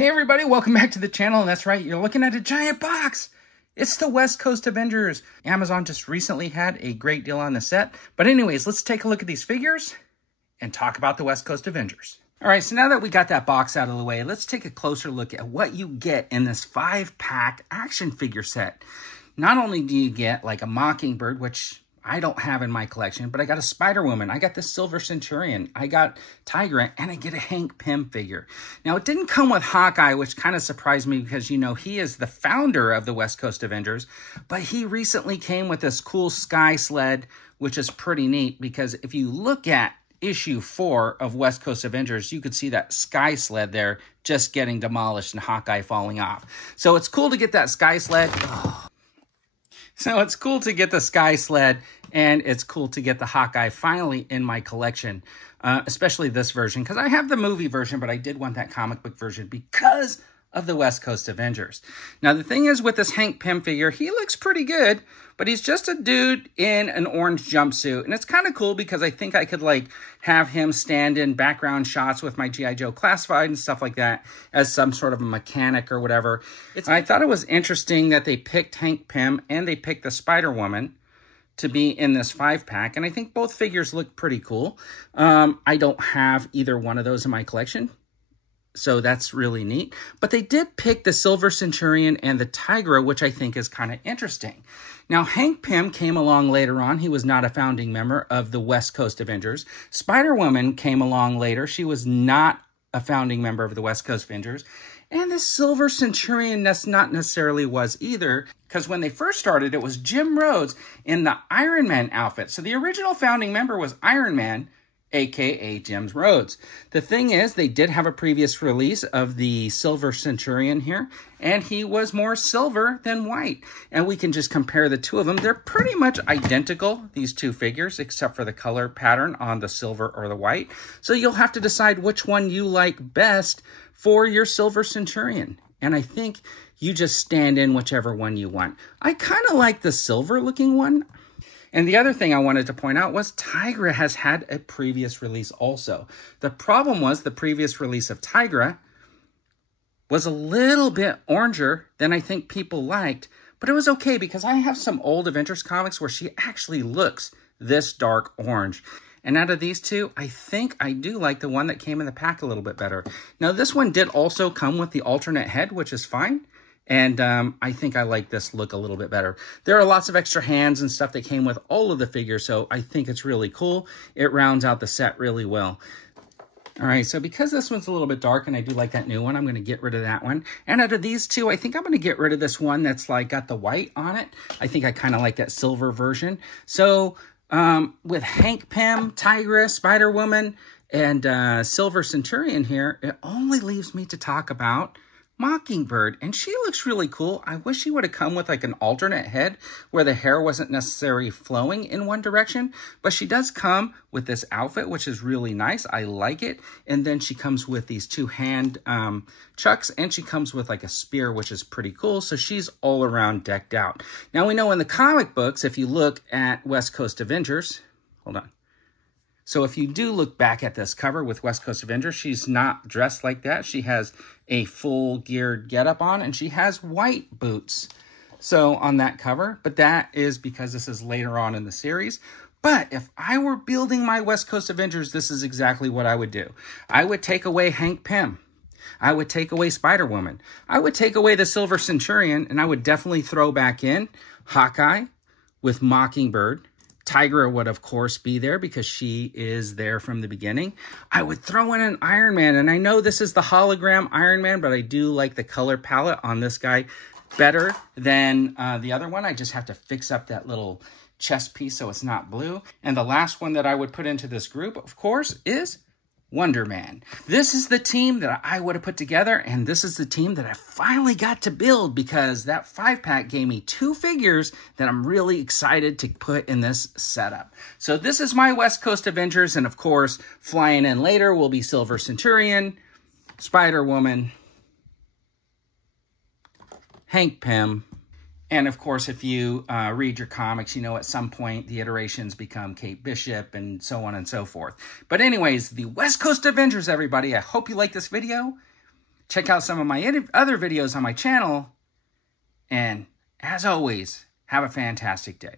Hey everybody, welcome back to the channel, and that's right, you're looking at a giant box! It's the West Coast Avengers! Amazon just recently had a great deal on the set, but anyways, let's take a look at these figures and talk about the West Coast Avengers. Alright, so now that we got that box out of the way, let's take a closer look at what you get in this 5-pack action figure set. Not only do you get like a Mockingbird, which I don't have in my collection, but I got a Spider-Woman, I got the Silver Centurion, I got Tigra, and I get a Hank Pym figure. Now, it didn't come with Hawkeye, which kind of surprised me because, you know, he is the founder of the West Coast Avengers, but he recently came with this cool sky sled, which is pretty neat because if you look at issue 4 of West Coast Avengers, you could see that sky sled there just getting demolished and Hawkeye falling off. So it's cool to get that sky sled. So it's cool to get the sky sled, and it's cool to get the Hawkeye finally in my collection, especially this version, because I have the movie version, but I did want that comic book version because of the West Coast Avengers. Now, the thing is with this Hank Pym figure, he looks pretty good, but he's just a dude in an orange jumpsuit, and it's kind of cool because I think I could, like, have him stand in background shots with my G.I. Joe Classified and stuff like that as some sort of a mechanic or whatever. I thought it was interesting that they picked Hank Pym and they picked the Spider-Woman to be in this 5-pack, and I think both figures look pretty cool. I don't have either one of those in my collection, so that's really neat. But they did pick the Silver Centurion and the Tigra, which I think is kind of interesting. Now, Hank Pym came along later on. He was not a founding member of the West Coast Avengers. Spider-Woman came along later. She was not a founding member of the West Coast Avengers. And the Silver Centurion not necessarily was either, because when they first started, it was Jim Rhodes in the Iron Man outfit. So the original founding member was Iron Man, a.k.a. Jim Rhodes. The thing is, they did have a previous release of the Silver Centurion here, and he was more silver than white. And we can just compare the two of them. They're pretty much identical, these two figures, except for the color pattern on the silver or the white. So you'll have to decide which one you like best for your Silver Centurion. And I think you just stand in whichever one you want. I kind of like the silver looking one. And the other thing I wanted to point out was Tigra has had a previous release also. The problem was the previous release of Tigra was a little bit oranger than I think people liked, but it was okay because I have some old Avengers comics where she actually looks this dark orange. And out of these two, I think I do like the one that came in the pack a little bit better. Now, this one did also come with the alternate head, which is fine. And I think I like this look a little bit better. There are lots of extra hands and stuff that came with all of the figures, so I think it's really cool. It rounds out the set really well. All right, so because this one's a little bit dark and I do like that new one, I'm going to get rid of that one. And out of these two, I think I'm going to get rid of this one that's like got the white on it. I think I kind of like that silver version. So with Hank Pym, Tigra, Spider-Woman, and Silver Centurion here, it only leaves me to talk about Mockingbird, and she looks really cool. I wish she would have come with like an alternate head where the hair wasn't necessarily flowing in one direction, but she does come with this outfit, which is really nice. I like it. And then she comes with these two hand chucks, and she comes with like a spear, which is pretty cool. So she's all around decked out. Now, we know in the comic books, if you look at West Coast Avengers, hold on. So if you do look back at this cover with West Coast Avengers, she's not dressed like that. She has a full geared getup on, and she has white boots. So on that cover, but that is because this is later on in the series. But if I were building my West Coast Avengers, this is exactly what I would do. I would take away Hank Pym. I would take away Spider-Woman. I would take away the Silver Centurion, and I would definitely throw back in Hawkeye with Mockingbird. Tigra would, of course, be there because she is there from the beginning. I would throw in an Iron Man, and I know this is the hologram Iron Man, but I do like the color palette on this guy better than the other one. I just have to fix up that little chest piece so it's not blue. And the last one that I would put into this group, of course, is Wonder Man. This is the team that I would have put together, and this is the team that I finally got to build because that 5-pack gave me 2 figures that I'm really excited to put in this setup. So this is my West Coast Avengers, and of course, flying in later will be Silver Centurion, Spider-Woman, Hank Pym, And of course, if you read your comics, you know at some point the iterations become Kate Bishop and so on and so forth. But anyways, the West Coast Avengers, everybody. I hope you like this video. Check out some of my other videos on my channel. And as always, have a fantastic day.